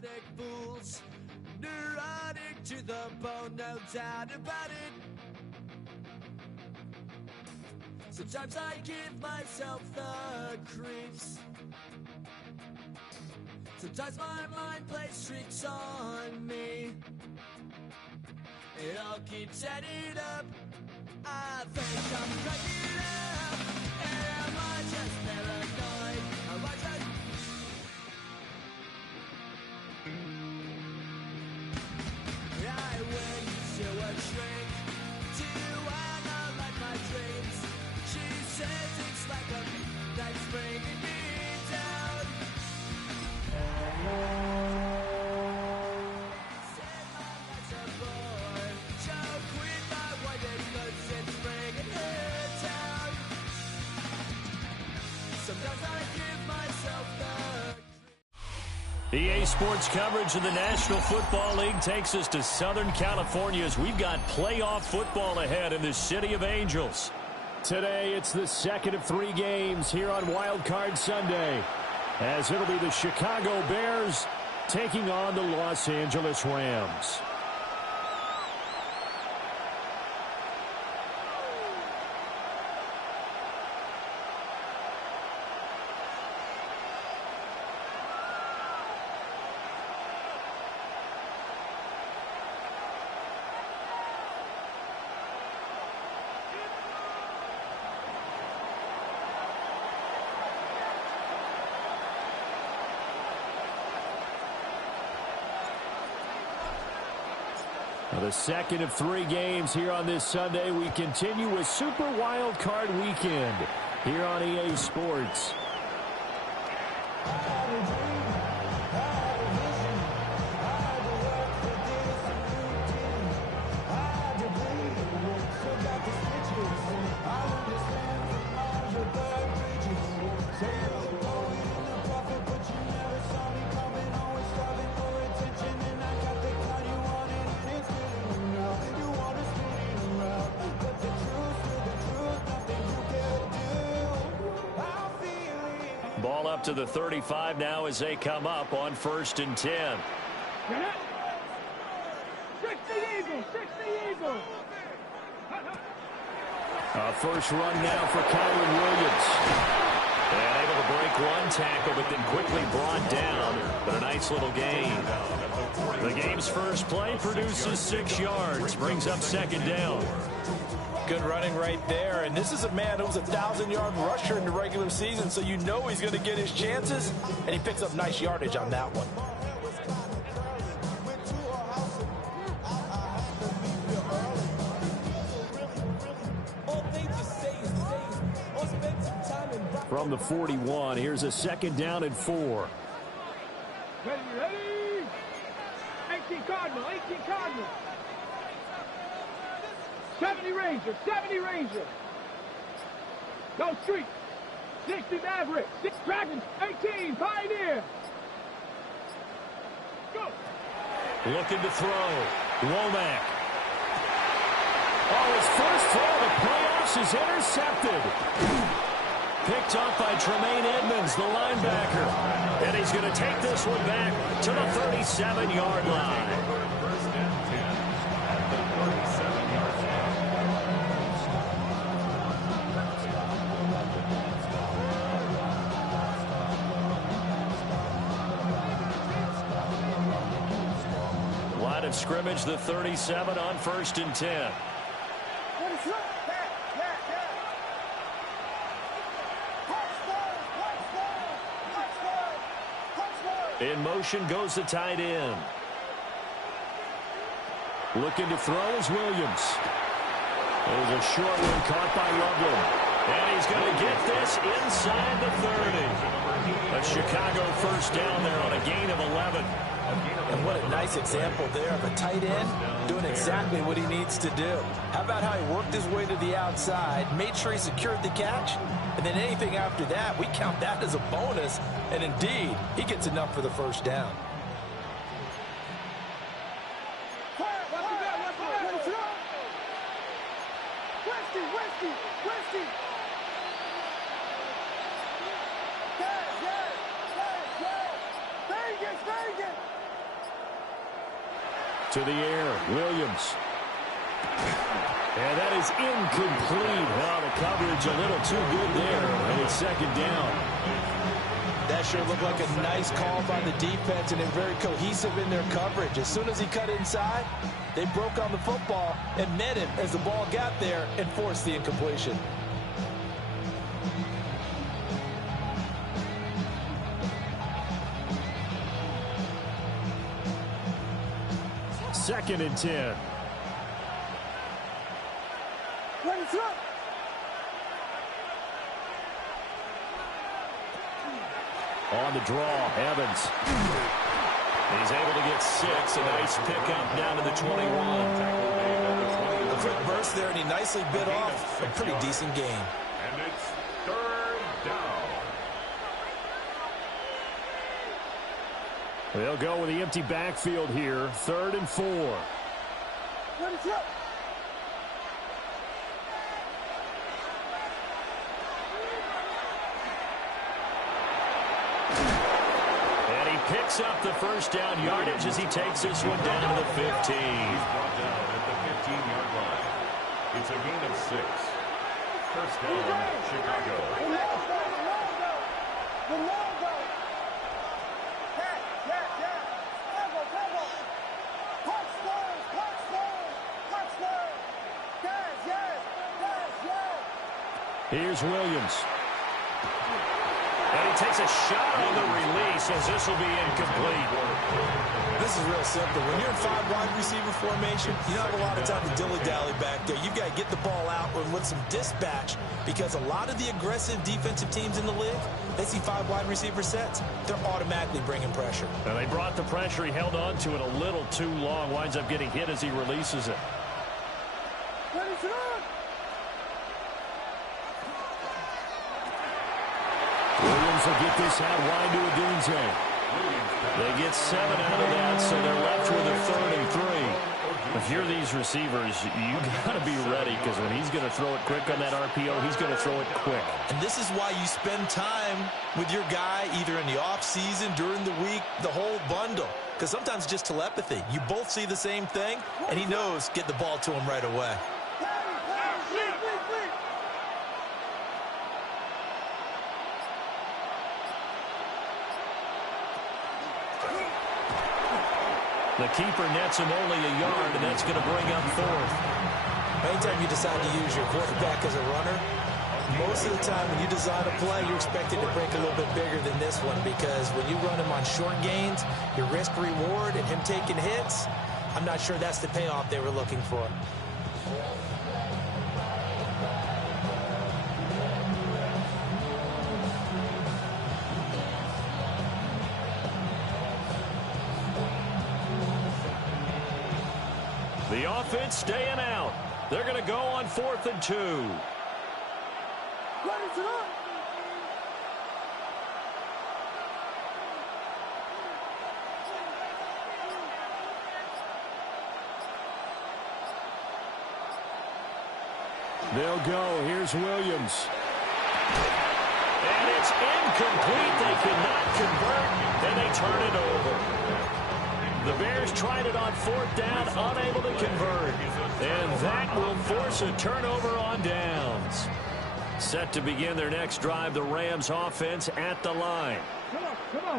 Dramatic fools, neurotic to the bone, no doubt about it. Sometimes I give myself the creeps. Sometimes my mind plays tricks on me. It all keeps adding up. I think I'm cracking up. Am I just paranoid? Am I just... I went to a shrink to analyze my dreams. She says it's like a that's bringing me down. Said my life's a bore. Joke with my wife because it's bringing her down. Sometimes I give myself the... EA Sports coverage of the National Football League takes us to Southern California as we've got playoff football ahead in the City of Angels. Today, it's the second of 3 games here on Wild Card Sunday, as it'll be the Chicago Bears taking on the Los Angeles Rams. The second of 3 games here on this Sunday. We continue with Super Wild Card Weekend here on EA Sports. Ball up to the 35 now as they come up on 1st and 10. 60 Eagles. First run now for Kyren Williams. And able to break one tackle, but then quickly brought down. But a nice little gain. The game's first play produces 6 yards. Brings up 2nd down. Good running right there, and this is a man who was a 1,000-yard rusher in the regular season, so you know he's going to get his chances, and he picks up nice yardage on that one. From the 41, here's a 2nd down and 4. Ready? 18 Cardinal. 70 Ranger. Go Street. 60 Maverick. 6 Dragon. 18 Pioneer. Go. Looking to throw. Womack. Oh, his first throw of the playoffs is intercepted. Picked up by Tremaine Edmonds, the linebacker. And he's going to take this one back to the 37-yard line. Line of scrimmage, the 37 on 1st and 10. In motion goes the tight end. Looking to throw is Williams. There's a short one caught by Loveland. And he's going to get this inside the 30. A Chicago first down there on a gain of 11. And what a nice example there of a tight end doing exactly what he needs to do. How about how he worked his way to the outside, made sure he secured the catch, and then anything after that, we count that as a bonus. And indeed, he gets enough for the first down. To the air, Williams. And that is incomplete. Well, the coverage a little too good there, and it's second down. That sure looked like a nice call by the defense, and they're very cohesive in their coverage. As soon as he cut inside, they broke on the football and met him as the ball got there and forced the incompletion. Second and 10. On the draw, Evans. He's able to get 6. A nice pickup down to the 21. A quick burst there, and he nicely bit off a pretty decent gain. And it's third down. They'll go with the empty backfield here. 3rd and 4. Picks up the first down yardage as he takes this one down to the 15. He's brought down at the 15-yard line. It's a gain of 6. First down, Chicago. Here's Williams. And he takes a shot on the release as this will be incomplete. This is real simple. When you're in 5 wide receiver formation, you don't have a lot of time to dilly-dally back there. You've got to get the ball out with some dispatch, because a lot of the aggressive defensive teams in the league, they see 5 wide receiver sets. They're automatically bringing pressure. And they brought the pressure. He held on to it a little too long. Winds up getting hit as he releases it. Williams will get this out wide to Odunze. They get 7 out of that, so they're left with a 3rd and 3. If you're these receivers, you got to be ready, because when he's going to throw it quick on that RPO, he's going to throw it quick. And this is why you spend time with your guy either in the offseason, during the week, the whole bundle. Because sometimes it's just telepathy. You both see the same thing, and he knows get the ball to him right away. The keeper nets him only a yard, and that's going to bring up 4th. Anytime you decide to use your quarterback as a runner, most of the time when you design a play, you're expected to break a little bit bigger than this one, because when you run him on short gains, your risk-reward and him taking hits, I'm not sure that's the payoff they were looking for. The offense staying out. They're going to go on 4th and 2. They'll go. Here's Williams. And it's incomplete. They cannot convert, and they turn it over. The Bears tried it on 4th down, unable to convert. And that will force a turnover on downs. Set to begin their next drive, the Rams offense at the line.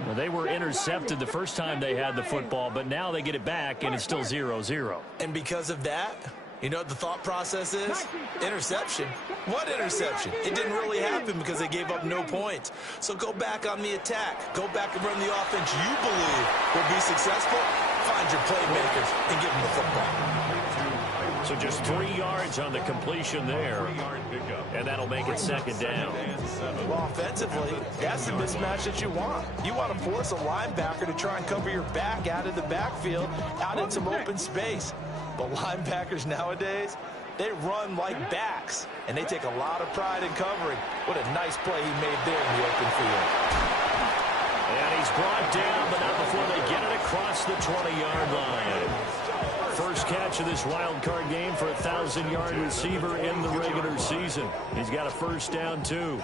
Well, they were intercepted the first time they had the football, but now they get it back, and it's still 0-0. And because of that, you know what the thought process is? Interception. What interception? It didn't really happen because they gave up no points. So go back on the attack. Go back and run the offense you believe will be successful. Find your playmakers and give them the football. So just 3 yards on the completion there. And that'll make it second down. Well, offensively, that's the mismatch that you want. You want to force a linebacker to try and cover your back out of the backfield, out in some open space. But linebackers nowadays, they run like backs, and they take a lot of pride in covering. What a nice play he made there in the open field. And he's brought down, but not before they get it across the 20-yard line. First catch of this wild card game for a 1,000-yard receiver in the regular season. He's got a first down, too.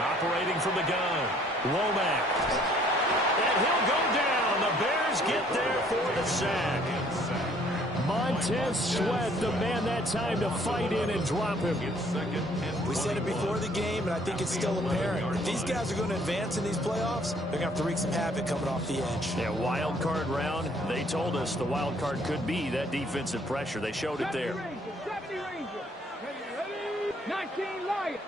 Operating Operating from the gun, Womack. And he'll go down. The Bears get there for the sack. Montez Sweat, the man that time to fight in and drop him. We said it before the game, and I think it's still apparent. If these guys are going to advance in these playoffs, they're going to have to wreak some havoc coming off the edge. Yeah, wild card round. They told us the wild card could be that defensive pressure. They showed it there. 70 Rangers. Ready, 19 Lions.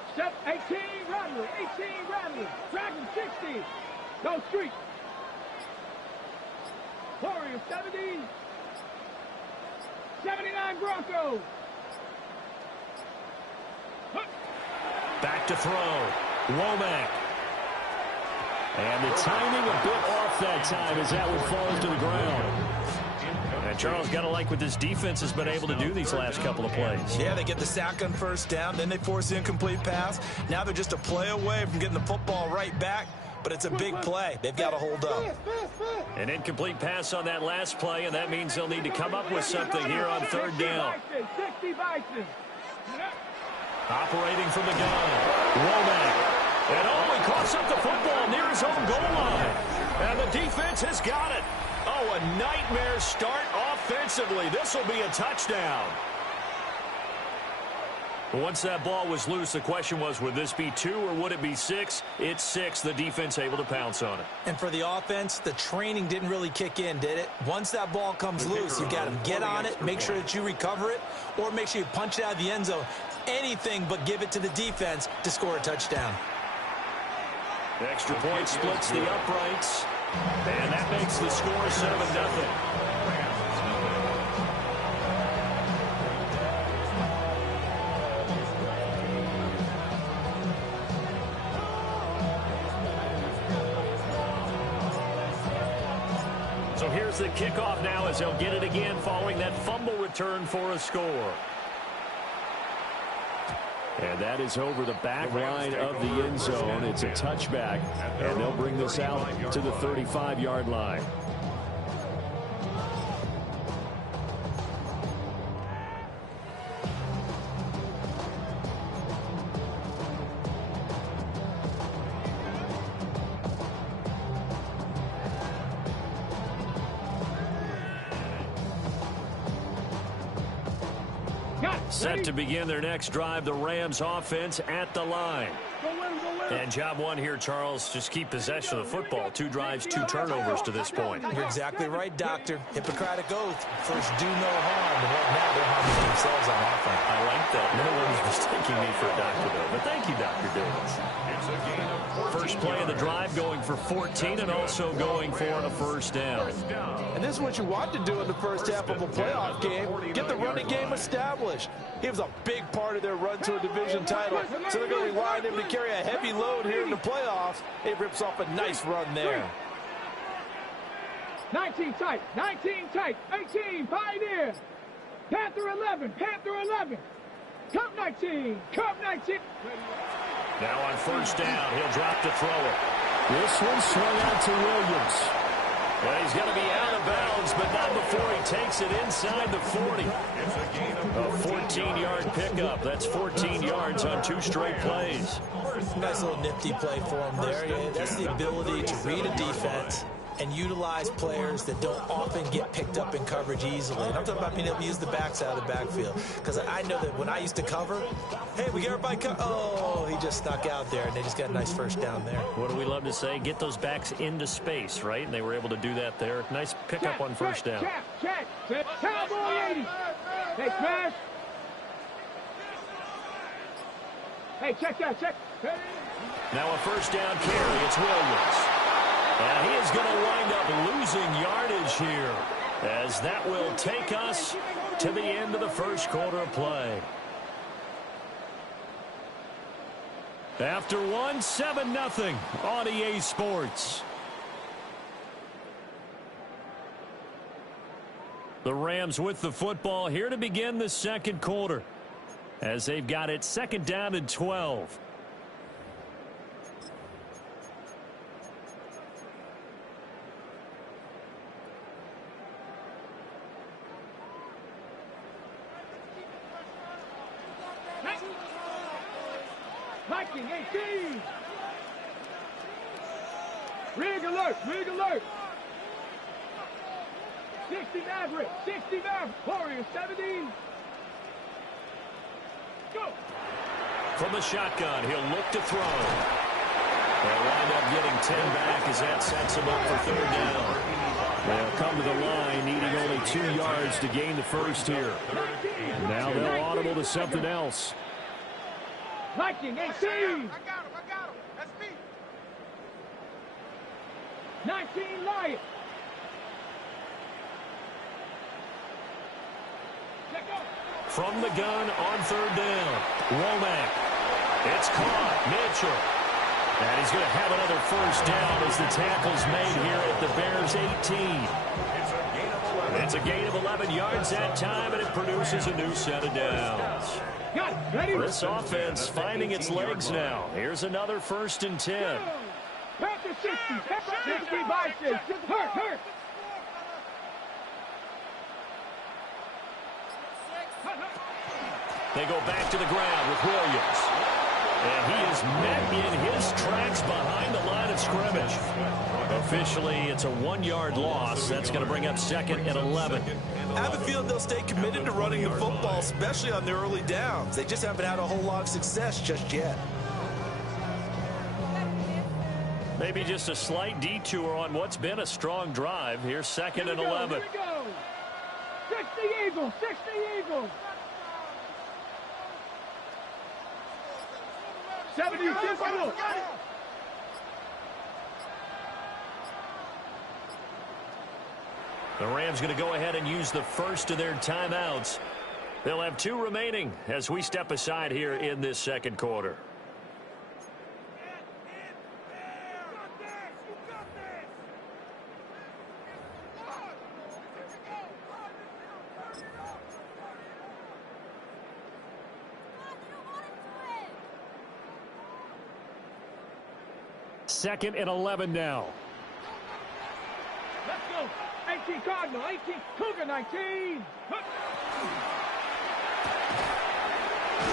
18 Rattlers. 18 Rattlers. Dragon 60. Go Street. Warriors 70. 79 Broncos. Back to throw. Womack. And the timing a bit off that time as that one falls to the ground. And Charles, got to like what this defense has been able to do these last couple of plays. Yeah, they get the sack on first down, then they force the incomplete pass. Now they're just a play away from getting the football right back, but it's a big play. They've got to hold up. An incomplete pass on that last play, and that means they'll need to come up with something here on third down. 60 Bison. Operating from the gun, Womack. And he coughs up the football near his own goal line. And the defense has got it. Oh, a nightmare start offensively. This will be a touchdown. Once that ball was loose, the question was, would this be 2 or would it be 6? It's 6. The defense able to pounce on it. And for the offense, the training didn't really kick in, did it? Once that ball comes loose, you got to get on it, make sure that you recover it, or make sure you punch it out of the end zone. Anything but give it to the defense to score a touchdown. Extra point splits the uprights. And that makes the score 7-0. So here's the kickoff now as they'll get it again following that fumble return for a score. And that is over the back line of the end zone. It's a touchback, and they'll bring this out to the 35-yard line. Set to begin their next drive, the Rams offense at the line. And job one here, Charles, just keep possession of the football. 2 drives, 2 turnovers to this point. You're exactly right, Doctor. Hippocratic oath. First, do no harm. And right now, they're harming themselves on offense. I like that. No one's mistaking me for a doctor, though. But thank you, Dr. Davis. First play of the drive going for 14 and also going for a first down. And this is what you want to do in the first half of a playoff game. Get the running game established. He was a big part of their run to a division title. So they're going to rely on him to carry a heavy load here in the playoffs. He rips off a nice run there. 19 tight, 18 Pioneer. Panther 11, Cup 19. Now on first down, he'll drop to throw it. This one swung out to Williams. Well, he's going to be out of bounds, but not before he takes it inside the 40. A 14-yard pickup. That's 14 yards on 2 straight plays. Nice little nifty play for him there. Yeah, that's the ability to read a defense and utilize players that don't often get picked up in coverage easily. And I'm talking about being able to use the backs out of the backfield. Because I know that when I used to cover, hey, we got everybody oh, he just snuck out there, and they just got a nice first down there. What do we love to say? Get those backs into space, right? And they were able to do that there. Nice pickup on first down. Check. Cowboy 80. Hey, smash. Hey, check that. Hey. Now a first down carry. It's Williams. And he is going to wind up losing yardage here, as that will take us to the end of the first quarter of play. After 7-0 on EA Sports. The Rams with the football here to begin the second quarter, as they've got it 2nd down and 12. Viking 18. Rig alert, rig alert. 60 Maverick, 60 Maverick. Warrior 70. Go. From the shotgun, he'll look to throw. They'll wind up getting 10 back as that sets him up for third down. They'll come to the line needing only 2 yards to gain the first here. Now they'll audible to something else. Viking 18. I got him. That's me. 19 Lion. Let go. From the gun on third down. Womack. It's caught. Mitchell. And he's going to have another first down as the tackle's made here at the Bears 18. It's a gain of 11 yards that time, and it produces a new set of downs. Got it. Ready? This offense finding its legs now. Here's another 1st and 10. Back to 60. 60 by 6. Hurt. They go back to the ground with Williams. And he is met in his tracks behind the line of scrimmage. Officially, it's a 1-yard loss. That's going to bring up 2nd and 11. I have a feeling they'll stay committed to running the football, especially on their early downs. They just haven't had a whole lot of success just yet. Maybe just a slight detour on what's been a strong drive. Here's 2nd and 11. Here we go. 60 Eagles. 60 Eagles. 70 Eagles. The Rams going to go ahead and use the first of their timeouts. They'll have 2 remaining as we step aside here in this second quarter. Second and 11 now. Let's go. 18 Cardinal. 18 Cougar 19.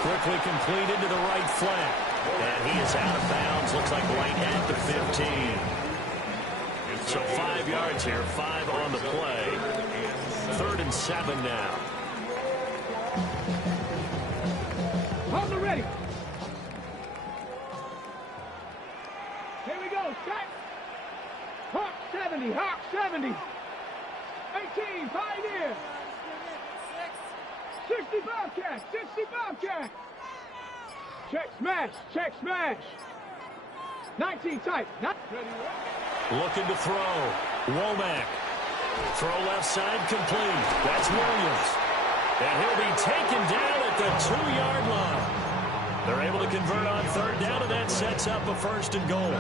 Quickly completed to the right flat. And he is out of bounds. Looks like right at the 15. So 5 yards here. 5 on the play. 3rd and 7 now. Hold the ready. Here we go. Set. Hawk 70. Hawk 70. 18. Pioneer. 60 Bobcat. 60 Bobcat. Check smash. Check smash. 19 tight. Looking to throw. Womack. Throw left side complete. That's Williams. And he'll be taken down at the 2-yard line. They're able to convert on third down, and that sets up a 1st and goal.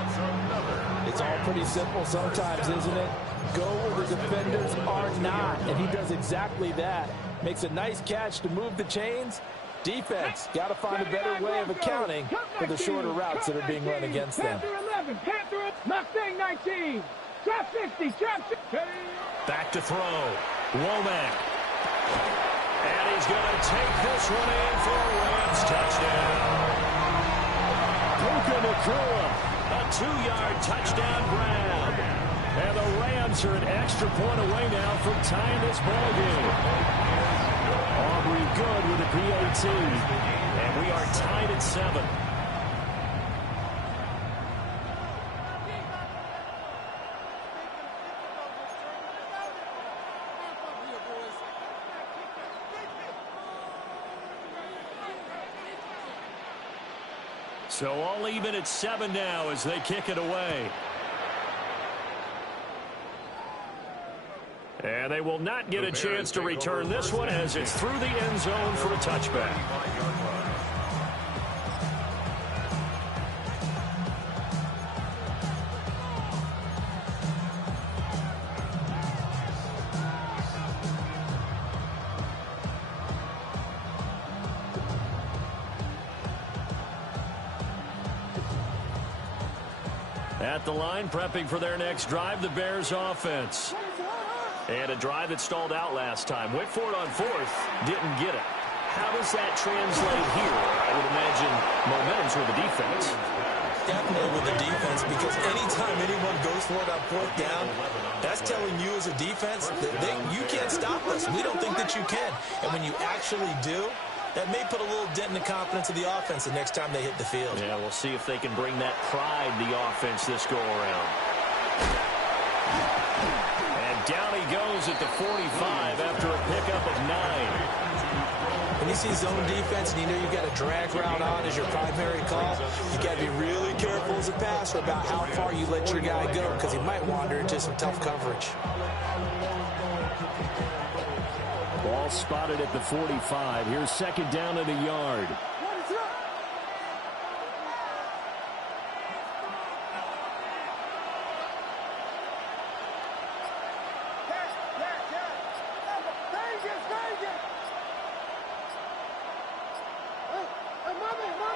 It's all pretty simple sometimes, isn't it? Go where the defenders are not, and he does exactly that. Makes a nice catch to move the chains. Defense got to find a better way of accounting for the shorter routes that are being run against them. Panther 11. Panther Mustang 19. Trap 60. Trap 60. Back to throw. Womack. And he's going to take this one in for a Rams touchdown. Puka Nacua, a 2-yard touchdown grab. And the Rams are an extra point away now from tying this ball game. Aubrey good with a PAT. And we are tied at 7. So all even at 7 now as they kick it away. And they will not get a chance to return this one as it's through the end zone for a touchback. At the line, prepping for their next drive, the Bears offense. And a drive that stalled out last time. Went for it on 4th, didn't get it. How does that translate here? I would imagine momentum's with the defense. definitely with the defense, because anytime anyone goes for it on 4th down, that's telling you as a defense that you can't stop us. We don't think that you can. And when you actually do, that may put a little dent in the confidence of the offense the next time they hit the field. Yeah, we'll see if they can bring that pride to the offense this go-around. And down he goes at the 45 after a pickup of 9. When you see zone defense and you know you've got a drag route on as your primary call, you got to be really careful as a passer about how far you let your guy go, because he might wander into some tough coverage. Ball spotted at the 45. Here's 2nd down and a yard.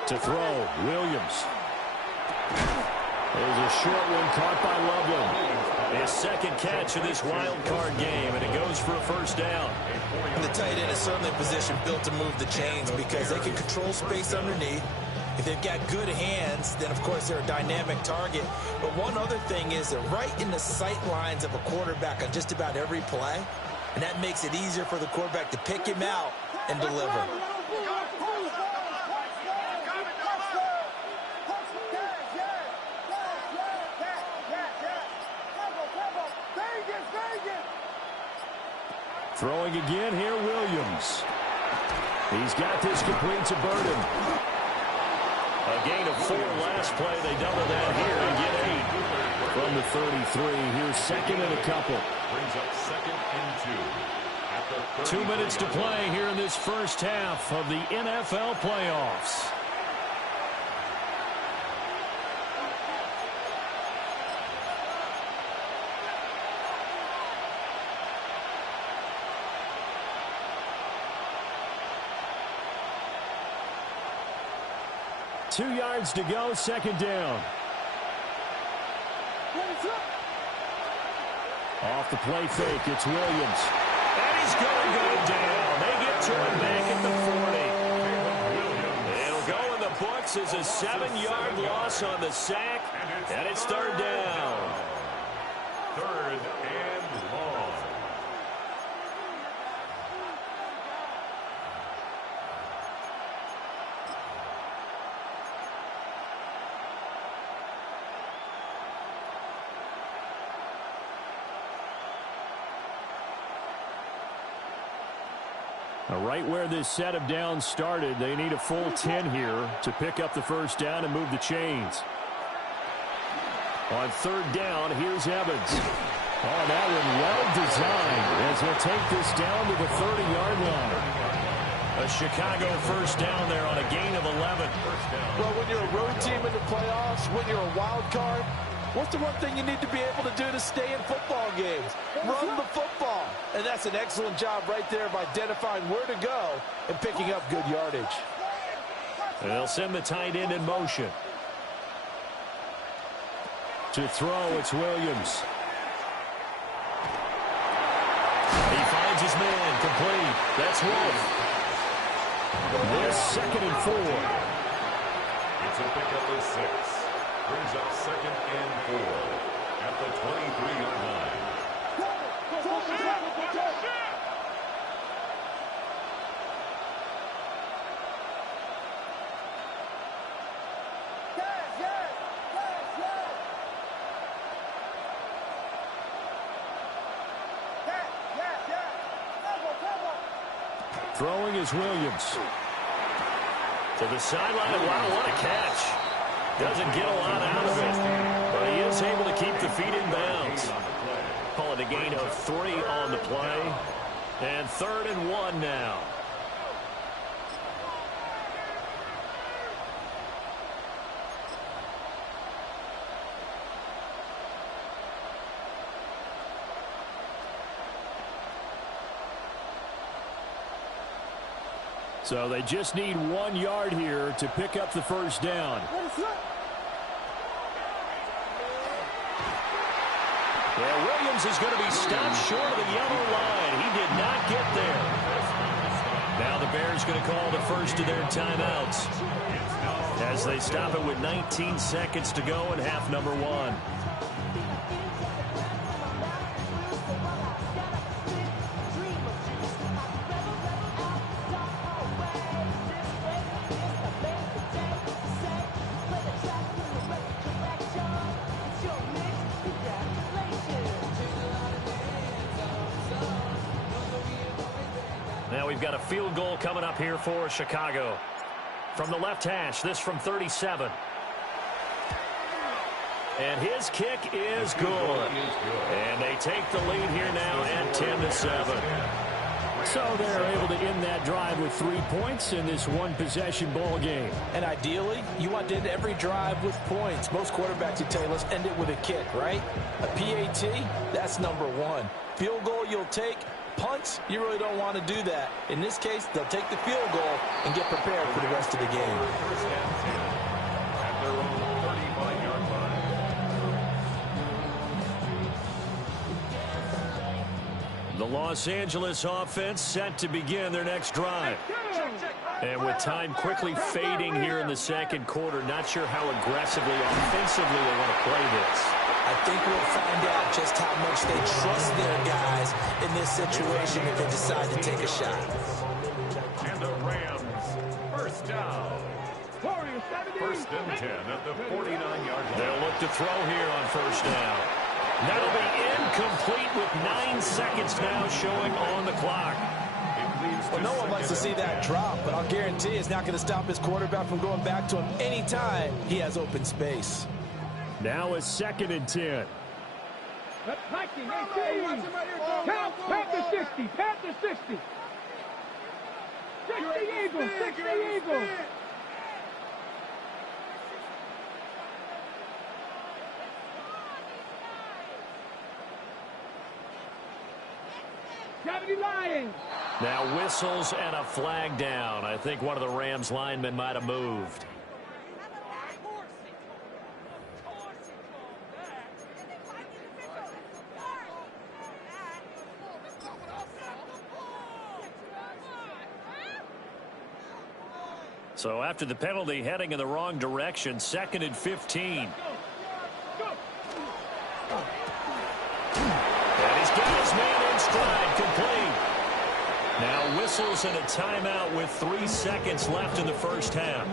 To throw, Williams. There's a short one caught by Loveland. His 2nd catch of this wild card game, and it goes for a 1st down. And the tight end is certainly a position built to move the chains because they can control space underneath. If they've got good hands, then, of course, they're a dynamic target. But one other thing is they're right in the sight lines of a quarterback on just about every play, and that makes it easier for the quarterback to pick him out and deliver. Throwing again here, Williams. He's got this complete to Burden. A gain of 4 last play. They double that here and get 8. From the 33, here's 2nd and a couple. Brings up 2nd and 2. 2 minutes to play here in this first half of the NFL playoffs. Two yards to go, 2nd down. Off the play fake, it's Williams. And he's going to go down. They get to him back at the 40. It'll go in the books as a 7-yard loss on the sack, and it's 3rd down. 3rd and long. Right where this set of downs started, they need a full 10 here to pick up the 1st down and move the chains. On 3rd down, here's Evans. Oh, that one well designed as he'll take this down to the 30-yard line. A Chicago 1st down there on a gain of 11. Well, when you're a road team in the playoffs, when you're a wild card, what's the one thing you need to be able to do to stay in football games? Run the football. And that's an excellent job right there of identifying where to go and picking up good yardage. They'll send the tight end in motion. To throw, it's Williams. He finds his man, complete. That's Wolf. This 2nd and 4. It's a pickup of 6. Brings up 2nd and 4 at the 23-yard line. Throwing is Williams. To the sideline, and wow, what a catch. Doesn't get a lot out of it, but he is able to keep the feet in bounds. Call it a gain of 3 on the play. And 3rd and 1 now. So they just need 1 yard here to pick up the 1st down. Well, Williams is going to be stopped short of the yellow line. He did not get there. Now the Bears going to call the first of their timeouts as they stop it with 19 seconds to go in half number one. Now we've got a field goal coming up here for Chicago. From the left hash, this from 37. And his kick is good. And they take the lead here now at 10-7. So they're able to end that drive with 3 points in this one-possession ball game. And ideally, you want to end every drive with points. Most quarterbacks would tell you, let's end it with a kick, right? A PAT, that's number one. Field goal you'll take. Punts, you really don't want to do that. In this case, they'll take the field goal and get prepared for the rest of the game. First and 10 at their own 35-yard line. The Los Angeles offense set to begin their next drive. And with time quickly fading here in the second quarter, not sure how aggressively, offensively they want to play this. I think we'll find out just how much they trust their guys in this situation if they decide to take a shot. And the Rams, first down. First and 10 at the 49-yard line. They'll look to throw here on first down. That'll be incomplete with 9 seconds now showing on the clock. Well, no one likes to see that drop, but I'll guarantee it's not going to stop his quarterback from going back to him anytime he has open space. Now a second and 10. Attacking 18. Count. Panther 60. Panther 60. 60 Eagles. 60 Eagles. Lions. Now whistles and a flag down. I think one of the Rams linemen might have moved. So after the penalty, heading in the wrong direction, second and 15. And he's got his man in stride, complete. Now whistles and a timeout with 3 seconds left in the first half.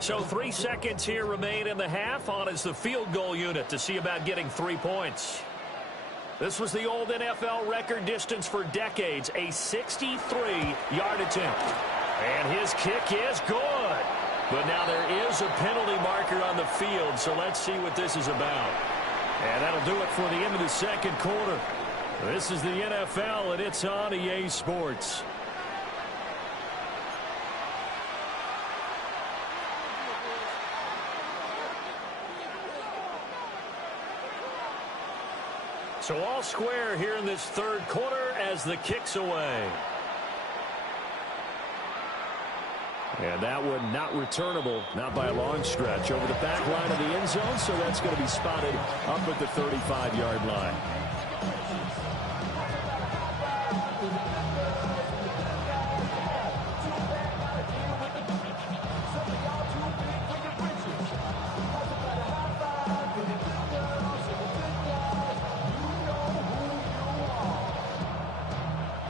So 3 seconds here remain in the half. On is the field goal unit to see about getting 3 points. This was the old NFL record distance for decades, a 63-yard attempt. And his kick is good. But now there is a penalty marker on the field, so let's see what this is about. And that'll do it for the end of the second quarter. This is the NFL, and it's on EA Sports. So all square here in this third quarter as the kick's away. And that one not returnable, not by a long stretch, over the back line of the end zone, so that's going to be spotted up at the 35-yard line.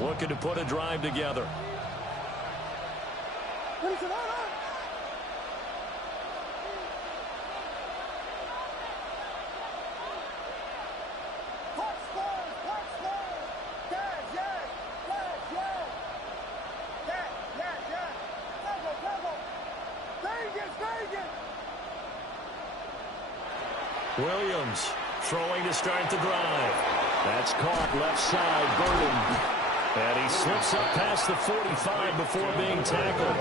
Looking to put a drive together. Williams throwing to start the drive. That's caught left side, Burden. And he slips up past the 45 before being tackled.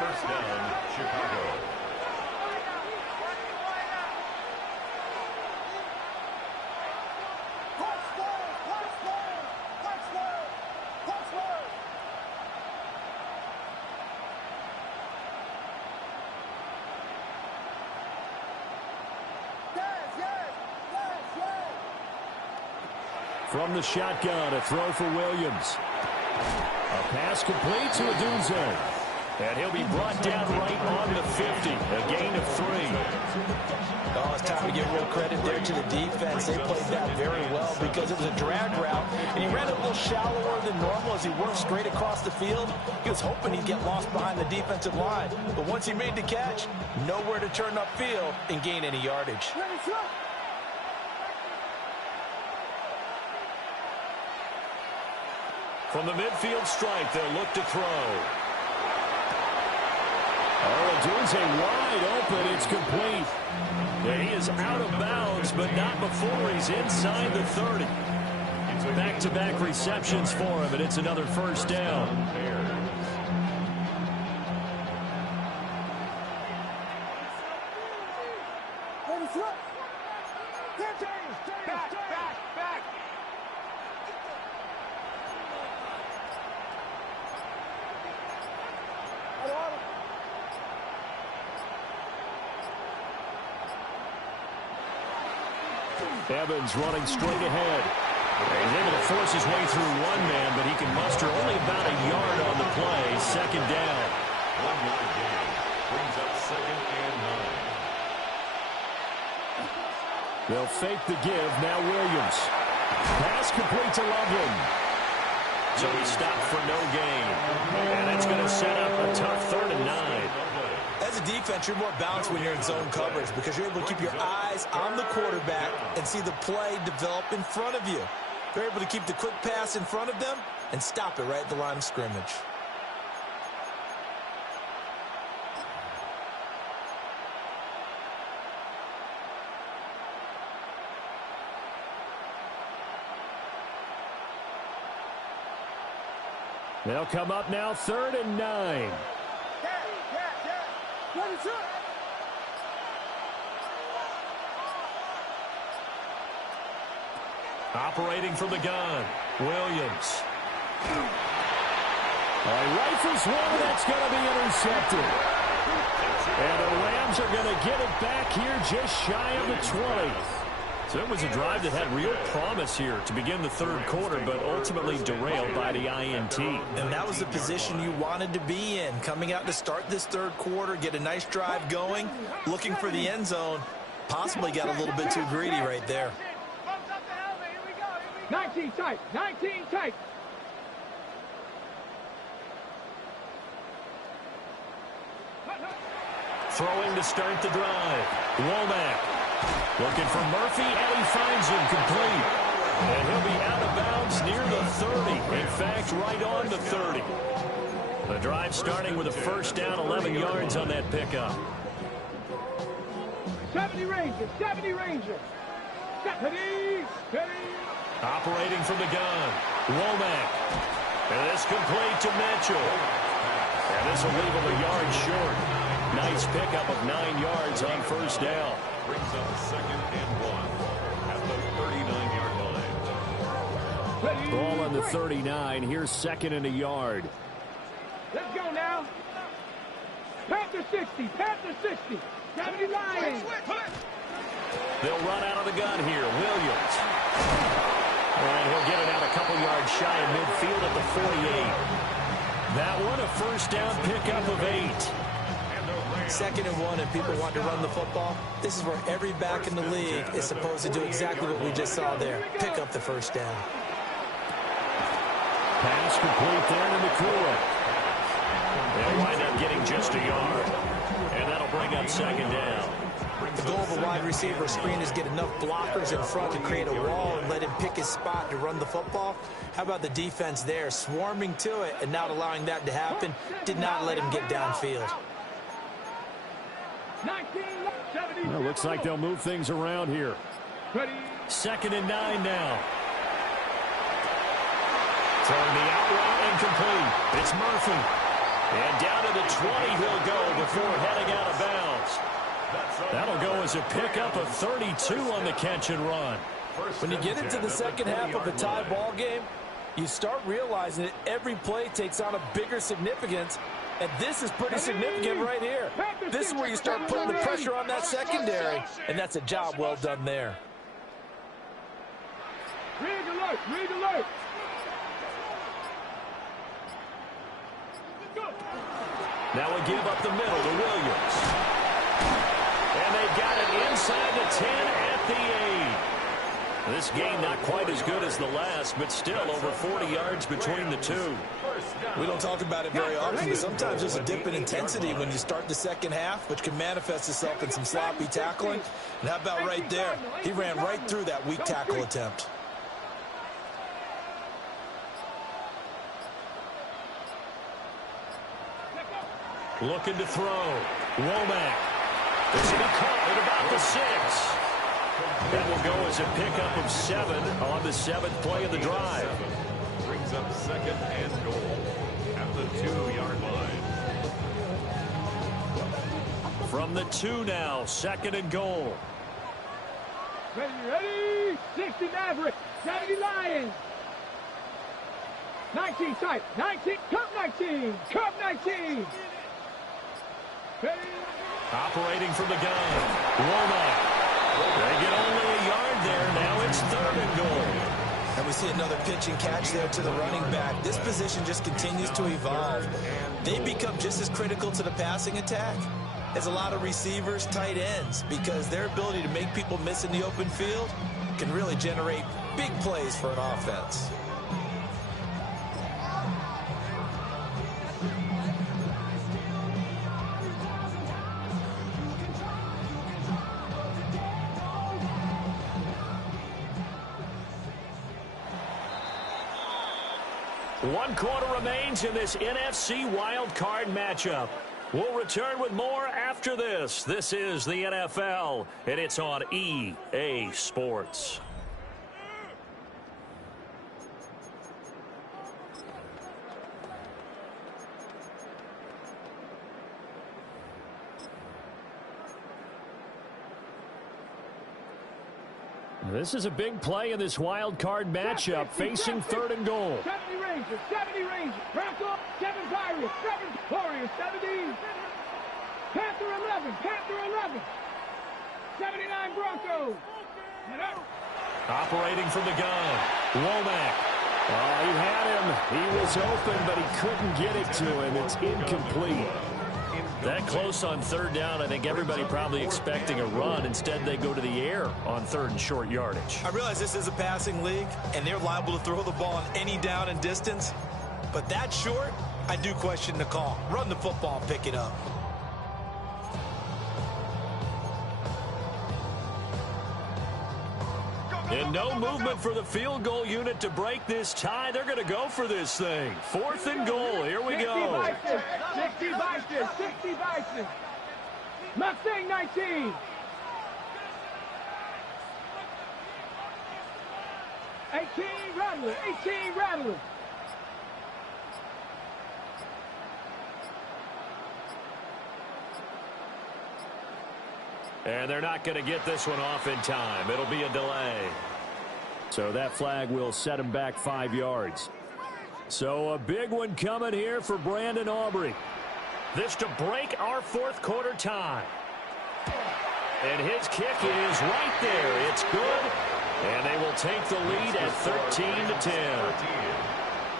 First down, Chicago. From the shotgun, a throw for Williams. A pass complete to Odunze. And he'll be brought down right on the 50. A gain of 3. Oh, it's time to give real credit there to the defense. They played that very well because it was a drag route, and he ran it a little shallower than normal as he worked straight across the field. He was hoping he'd get lost behind the defensive line. But once he made the catch, nowhere to turn upfield and gain any yardage. From the midfield stripe, they'll look to throw. Odunze wide open. It's complete. And he is out of bounds, but not before he's inside the 30. Back-to-back receptions for him, and it's another first down. Back. Evans running straight ahead. He's able to force his way through one man, but he can muster only about a yard on the play. Second down. 1 yard gain. Brings up 2nd and 9. They'll fake the give. Now Williams. Pass complete to Loveland. So he stopped for no gain. And it's going to set up a tough 3rd and 9. As a defense, you're more balanced when you're in zone coverage because you're able to keep your eyes on the quarterback and see the play develop in front of you. You're able to keep the quick pass in front of them and stop it right at the line of scrimmage. They'll come up now 3rd and 9. Operating from the gun, Williams. Rifles one, that's going to be intercepted. And the Rams are going to get it back here just shy of the 20. So it was a drive that had real promise here to begin the 3rd quarter, but ultimately derailed by the INT. And that was the position you wanted to be in, coming out to start this 3rd quarter, get a nice drive going, looking for the end zone. Possibly got a little bit too greedy right there. 19 tight. Throwing to start the drive. Womack looking for Murphy, and he finds him complete. And he'll be out of bounds near the 30. In fact, right on the 30. The drive starting with a first down, 11 yards on that pickup. 70 Rangers. 70. Operating from the gun. Womack. And it's complete to Mitchell. And this will leave him a yard short. Nice pickup of 9 yards on first down. Brings up 2nd and 1 at the 39-yard line. Ball on the 39. Here's 2nd and a yard. Let's go now. Panther 60. 70 Lions. They'll run out of the gun here. Williams. And he'll get it out a couple yards shy of midfield at the 48. That one a first down pickup of 8. 2nd and 1, and people want to run the football. This is where every back in the league is supposed to do exactly what we just saw there. Pick up the first down. Pass complete there to Nakua. They'll wind up getting just a yard. And that'll bring up 2nd down. The goal of a wide receiver screen is get enough blockers in front to create a wall and let him pick his spot to run the football. How about the defense there, swarming to it and not allowing that to happen? Did not let him get downfield. Well, looks like they'll move things around here. 2nd and 9 now. Throwing the out route incomplete. It's Murphy. And down to the 20 he'll go before heading out of bounds. That'll go as a pickup of 32 on the catch and run. When you get into the second half of a tie ball game, you start realizing that every play takes on a bigger significance, and this is pretty significant right here. This is where you start putting the pressure on that secondary, and that's a job well done there. alert. Read alert. Go. Now a give up the middle to Williams. And they got it inside the 10 at the 8. This game not quite as good as the last, but still over 40 yards between the two. We don't talk about it very often, but sometimes there's a dip in intensity when you start the second half, which can manifest itself in some sloppy tackling. And how about right there? He ran right through that weak tackle attempt. Looking to throw. Womack. Is he caught at about the 6? That will go as a pickup of 7 on the 7th play of the drive. Brings up second and goal at the 2-yard line. From the 2 now, 2nd and goal. Ready. 60 Maverick. 70 Lions. 19 tight. 19. Cup 19. Cup 19. Ready. Operating from the gun. Womack. They get only a yard there. Now it's 3rd and goal. And we see another pitch and catch there to the running back. This position just continues to evolve. They become just as critical to the passing attack as a lot of receivers, tight ends, because their ability to make people miss in the open field can really generate big plays for an offense. One quarter remains in this NFC wildcard matchup. We'll return with more after this. This is the NFL, and it's on EA Sports. This is a big play in this wild card matchup, facing 3rd and goal. 70 Rangers, 70 Rangers. Broncos, 7 Pirates, 7 Warriors, 70. Panther 11, Panther 11. 79 Broncos. Operating from the gun, Womack. Oh, he had him. He was open, but he couldn't get it to him. It's incomplete. That close on 3rd down, I think everybody probably expecting a run. Instead, they go to the air on 3rd and short yardage. I realize this is a passing league, and they're liable to throw the ball on any down and distance. But that short, I do question the call. Run the football and pick it up. And no movement for the field goal unit to break this tie. They're going to go for this thing. 4th and goal. Here we go. 60 Bison, 60 Bison. Mustang 19. 18 Rattler, 18 Rattler. And they're not going to get this one off in time. It'll be a delay. So that flag will set him back 5 yards. So a big one coming here for Brandon Aubrey. This to break our 4th quarter tie. And his kick is right there. It's good. And they will take the lead at 13-10.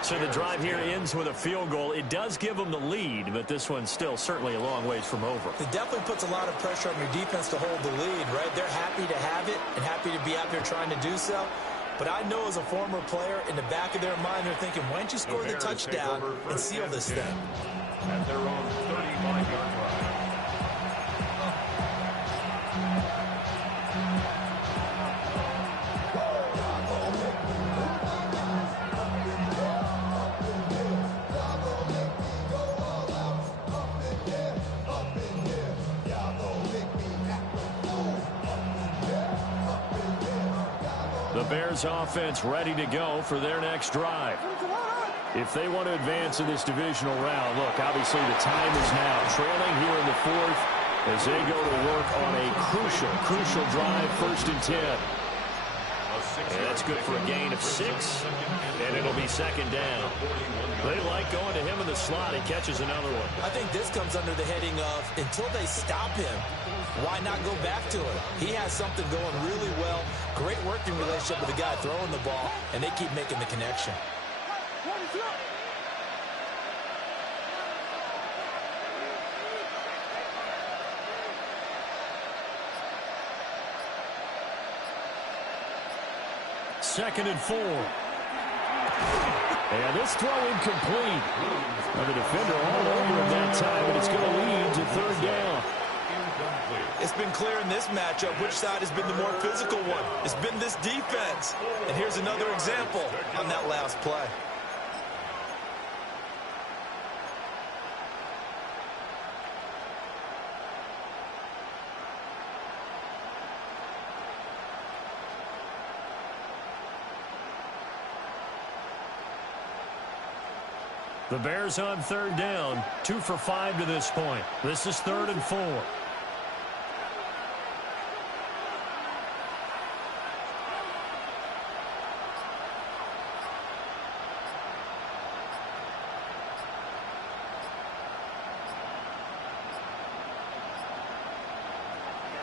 So the drive here ends with a field goal. It does give them the lead, but this one's still certainly a long ways from over. It definitely puts a lot of pressure on your defense to hold the lead, right? They're happy to have it and happy to be out there trying to do so. But I know as a former player, in the back of their mind, they're thinking, why don't you score the touchdown and seal this thing? At their own 35-yard line. The Bears offense ready to go for their next drive. If they want to advance in this divisional round, look, obviously the time is now. Trailing here in the 4th as they go to work on a crucial drive, 1st and 10. A And that's good for a gain of 6. And it'll be second down. They like going to him in the slot. He catches another one. I think this comes under the heading of until they stop him, why not go back to it? He has something going really well. Great working relationship with the guy throwing the ball, and they keep making the connection. Second and 4. And this throw incomplete. Well, the defender all over him that time, but it's going to lead to third down. It's been clear in this matchup which side has been the more physical one. It's been this defense. And here's another example on that last play. The Bears on third down, 2 for 5 to this point. This is 3rd and 4.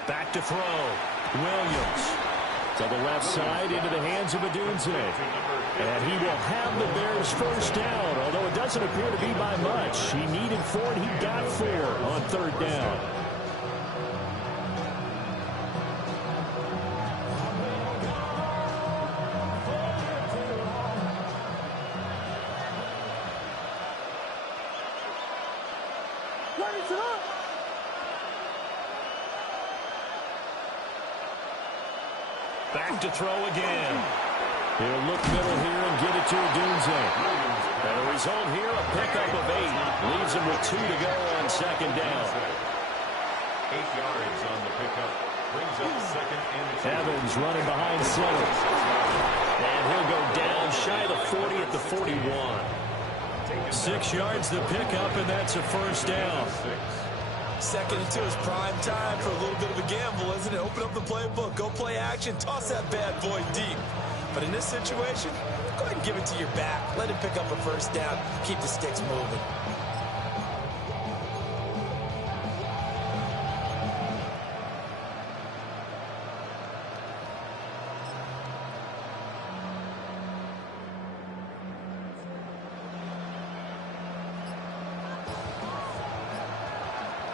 Back to throw. Williams to the left side into the hands of Odunze. And he will have the Bears first down, although it doesn't appear to be by much. He needed 4, and he got 4 on third down. Back to throw again. He'll look middle here and get it to Odunze. And the result here, a pickup of 8. Leaves him with 2 to go on second down. 8 yards on the pickup. Brings up second and 2. Evans running behind center. And he'll go down shy of the 40 at the 41. 6 yards the pickup, and that's a first down. 2nd and 2 is prime time for a little bit of a gamble, isn't it? Open up the playbook, go play action, toss that bad boy deep. But in this situation, go ahead and give it to your back. Let him pick up a first down. Keep the sticks moving.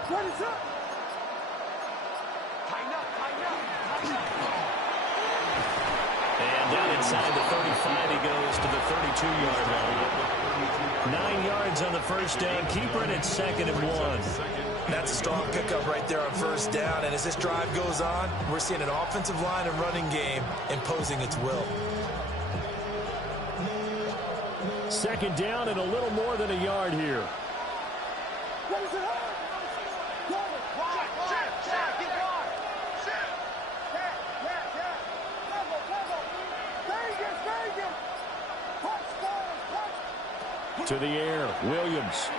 What is up? Tighten up, tighten up, tighten up. And down inside the 35, he goes to the 32-yard line. 9 yards on the first down. Keeper it at 2nd and 1. That's a strong pickup right there on first down. And as this drive goes on, we're seeing an offensive line and running game imposing its will. 2nd down and a little more than a yard here. What is it? To the air, Williams.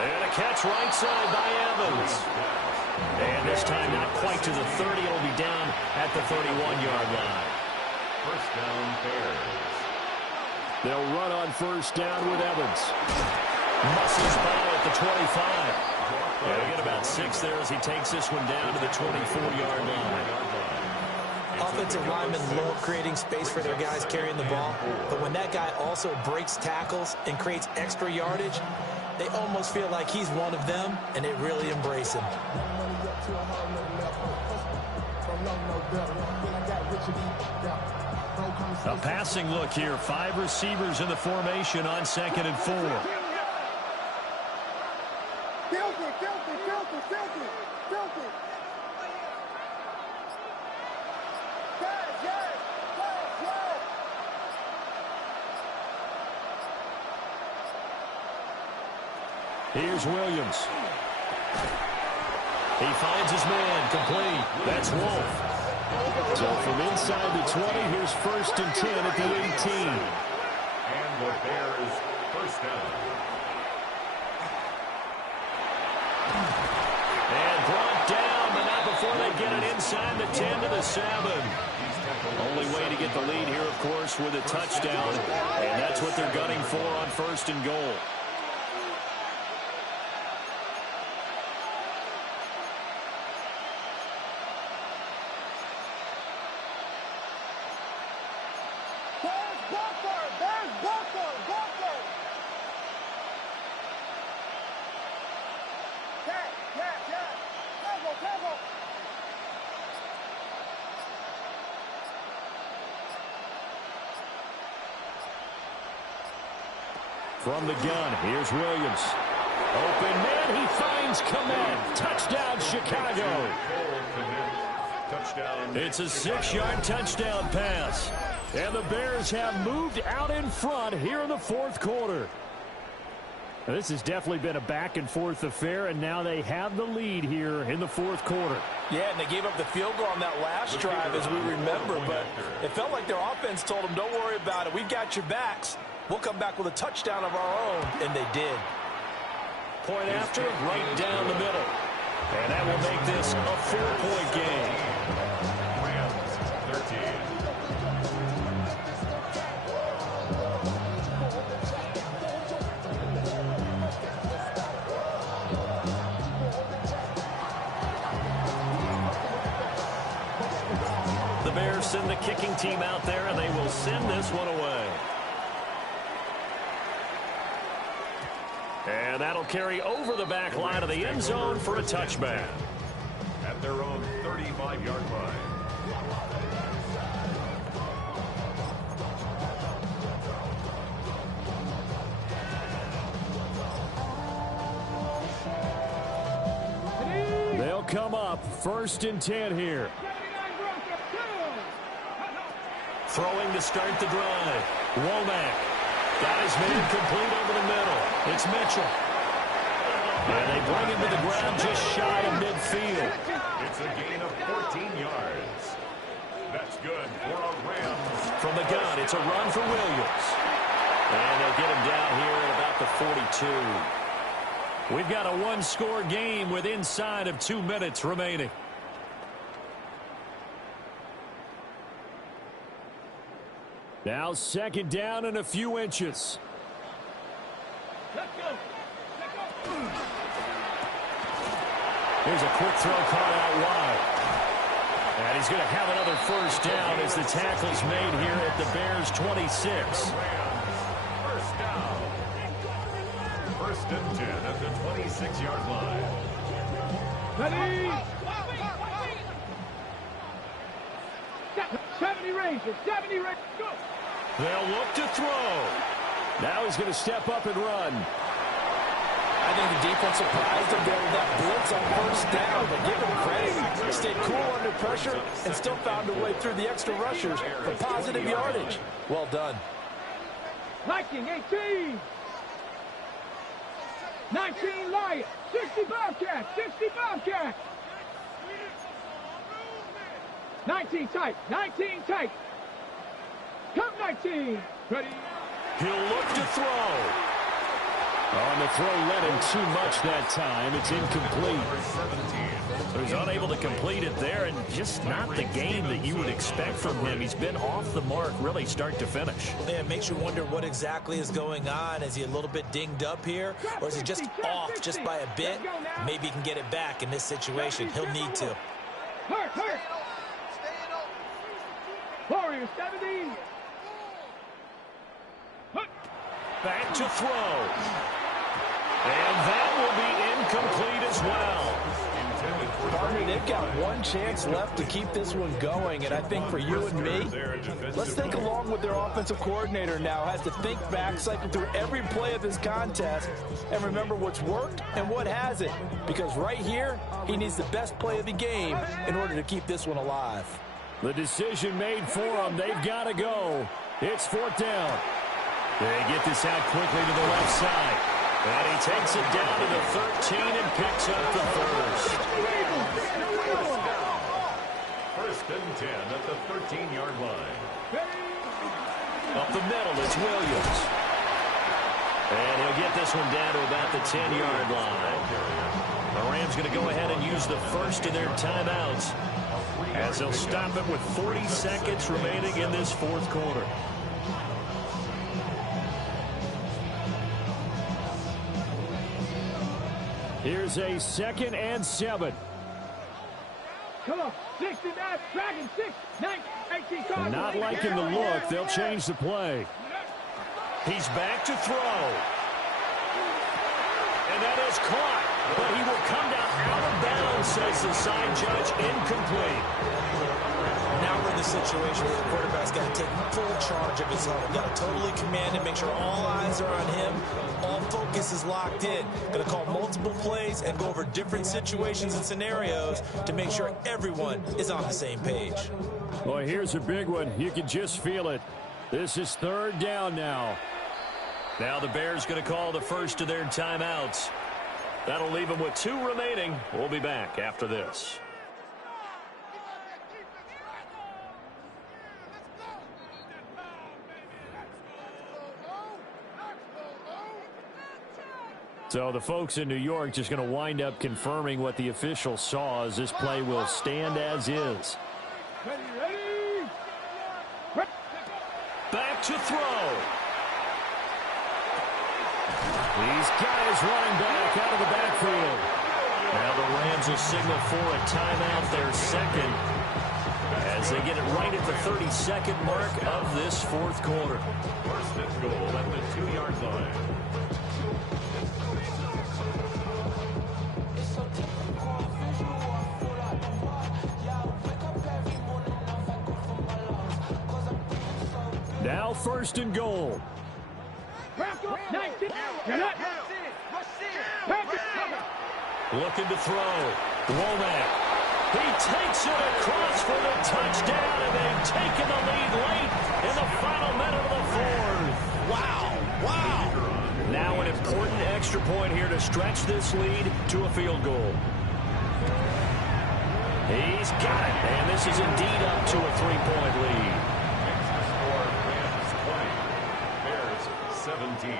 And a catch right side by Evans. And this time not quite to the 30. It'll be down at the 31-yard line. First down, Bears. They'll run on first down with Evans. Muscles by at the 25. And they get about 6 there as he takes this one down to the 24-yard line. Offensive linemen love creating space for their guys carrying the ball, but when that guy also breaks tackles and creates extra yardage, they almost feel like he's one of them, and they really embrace him. A passing look here. 5 receivers in the formation on 2nd and 4. Filthy. Here's Williams. He finds his man, complete. That's Wolf. So from inside the 20, here's 1st and 10 at the 18. And the Bears first down. And brought down, but not before they get it inside the 10 to the 7. He's Only way to get the lead here, of course, with a touchdown. And that's what they're gunning for on 1st and goal. From the gun, here's Williams. Open man, he finds Kmet. Touchdown, Chicago. It's a 6-yard touchdown pass. And the Bears have moved out in front here in the 4th quarter. Now, this has definitely been a back-and-forth affair, and now they have the lead here in the 4th quarter. Yeah, and they gave up the field goal on that last drive, as we remember, but it felt like their offense told them, don't worry about it. We've got your backs. We'll come back with a touchdown of our own, and they did. Point after, right down the middle. And that will make this a 4-point game. Rams, 13. The Bears send the kicking team out there, and they will send this one away. And that'll carry over the back line of the end zone for a touchback. At their own 35-yard line. They'll come up 1st and 10 here. Throwing to start the drive. Womack got his man complete over the middle. It's Mitchell. And they bring him to the ground just shy of midfield. It's a gain of 14 yards. That's good for a Rams. From the gun, it's a run for Williams. And they'll get him down here at about the 42. We've got a one-score game with inside of 2 minutes remaining. Now 2nd down and a few inches. Here's a quick throw caught out wide. And he's going to have another 1st down as the tackle's made here at the Bears' 26. First down. 1st and 10 at the 26-yard line. Ready? 70 Rangers, 70 Rangers, go! They'll look to throw. Now he's going to step up and run. I think the defense surprised him there with that blitz on 1st down, but give him credit. He stayed cool under pressure and still found a way through the extra rushers for positive yardage. Well done. Viking, 18. 19 Lions, 60 Bobcats, 60 Bobcats. 19 tight, 19 tight. Come 19. Ready? He'll look to throw. On the throw, led him too much that time. It's incomplete. So he's unable to complete it there, and just not the game that you would expect from him. He's been off the mark, really, start to finish. Yeah, it makes you wonder what exactly is going on. Is he a little bit dinged up here, or is he just off just by a bit? Maybe he can get it back in this situation. He'll need to. Hurt, hurt. Warriors, 70. Back to throw. And that will be incomplete as well. Partner, they've got one chance left to keep this one going, and I think for you and me, let's think along with their offensive coordinator now, has to think back, cycle through every play of this contest, and remember what's worked and what hasn't. Because right here, he needs the best play of the game in order to keep this one alive. The decision made for them. They've got to go. It's 4th down. They get this out quickly to the left side. And he takes it down to the 13 and picks up the 1st. 1st and 10 at the 13-yard line. Up the middle, it's Williams. And he'll get this one down to about the 10-yard line. The Rams going to go ahead and use the first of their timeouts as they'll stop it with 40 seconds remaining in this fourth quarter. Here's a 2nd and 7. Come on, 69, Dragon 6, 19, 18 cards. Not liking the look, they'll change the play. He's back to throw. And that is caught, but he will come down out of bounds, says the side judge, incomplete. Now we're in the situation where the quarterback's got to take full charge of his huddle. Got to totally command and make sure all eyes are on him. All focus is locked in. Going to call multiple plays and go over different situations and scenarios to make sure everyone is on the same page. Boy, here's a big one. You can just feel it. This is 3rd down now. Now the Bears going to call the first of their timeouts. That'll leave them with 2 remaining. We'll be back after this. So the folks in New York just going to wind up confirming what the official saw, as this play will stand as is. Ready. Back to throw. These guys running back out of the backfield. Now the Rams will signal for a timeout, their 2nd, as they get it right at the 32nd mark of this fourth quarter. 1st and goal at the 2-yard line. Now 1st and goal. Looking to throw. Womack. He takes it across for the touchdown, and they've taken the lead late in the final minute of the 4th. Wow. Now an important extra point here to stretch this lead to a field goal. He's got it, and this is indeed up to a 3-point lead. Rams 20, Bears 17.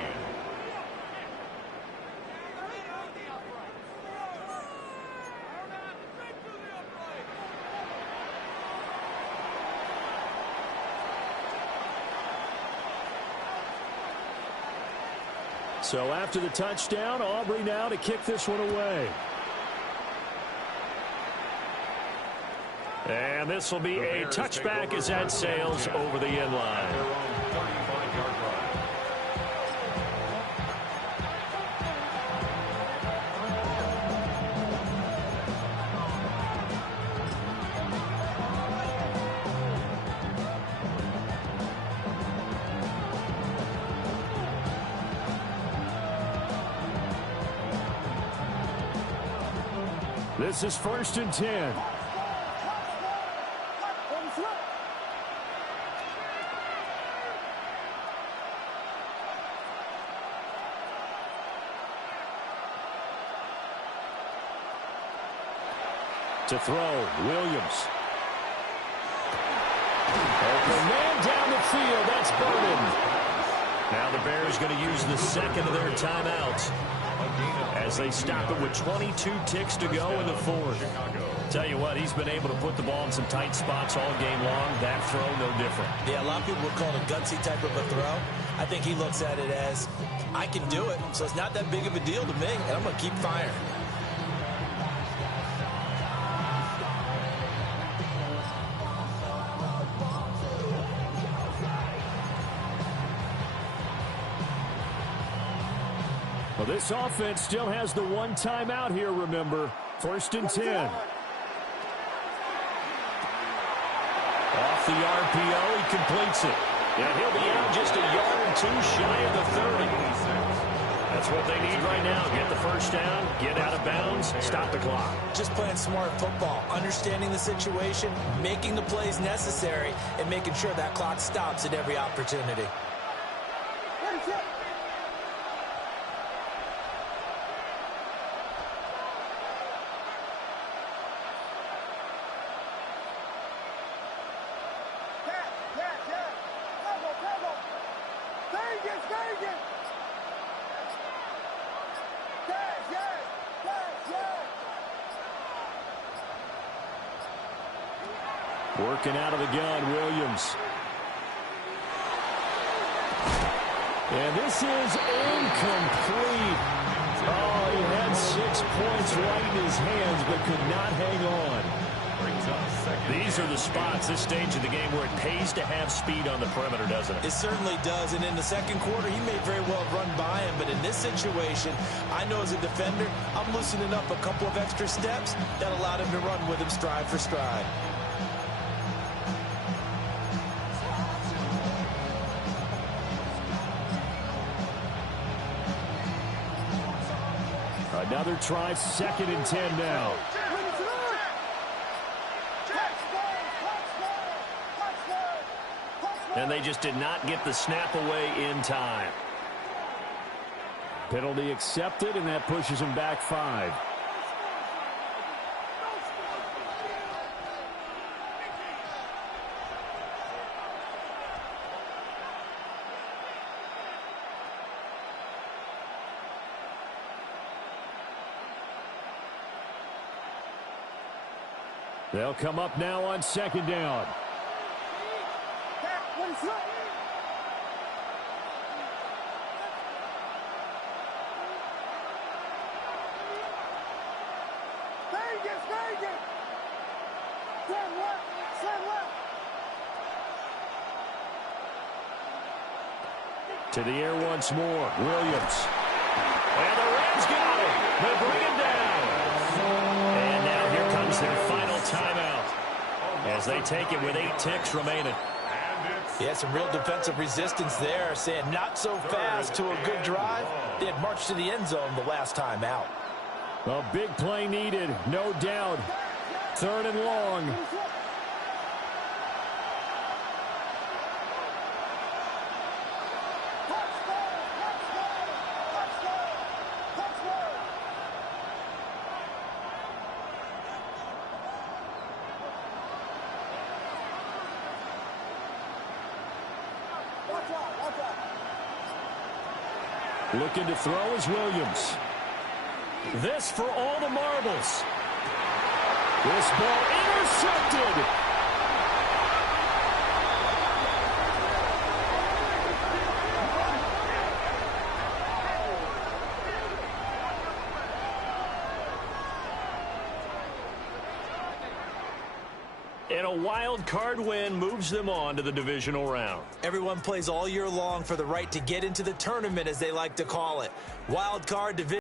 So after the touchdown, Aubrey now to kick this one away. And this will be a touchback as that sails over the end line. Their own 35-yard line. This is 1st and 10. To throw, Williams. Open man down the field, that's Bowden. Now the Bears going to use the 2nd of their timeouts as they stop it with 22 ticks to go in the 4th. Tell you what, he's been able to put the ball in some tight spots all game long. That throw, no different. Yeah, a lot of people would call it a gutsy type of a throw. I think he looks at it as, I can do it, so it's not that big of a deal to me, and I'm going to keep firing. Well, this offense still has the 1 timeout here, remember. 1st and 10. Off the RPO, he completes it. And he'll be out just a yard or 2 shy of the 30. That's what they need right now. Get the first down, get out of bounds, stop the clock. Just playing smart football, understanding the situation, making the plays necessary, and making sure that clock stops at every opportunity. Yes, yes, yes, yes. Working out of the gun, Williams. And this is incomplete. Oh, he had 6 points right in his hands, but could not hang on. These are the spots, this stage of the game, where it pays to have speed on the perimeter, doesn't it? It certainly does, and in the second quarter, he may very well run by him, but in this situation, I know as a defender, I'm loosening up a couple of extra steps that allowed him to run with him stride for stride. Another try, 2nd and 10 now. And they just did not get the snap away in time. Penalty accepted, and that pushes him back 5. They'll come up now on 2nd down. To the air once more, Williams. And the Rams got him. They bring him down. And now here comes their final timeout as they take it with 8 ticks remaining. Yeah, some real defensive resistance there, saying not so fast to a good drive. They had marched to the end zone the last time out. A big play needed, no doubt. 3rd and long. Looking to throw is Williams. This for all the marbles. This ball intercepted. And a wild card win moves them on to the divisional round. Everyone plays all year long for the right to get into the tournament, as they like to call it. Wild card division.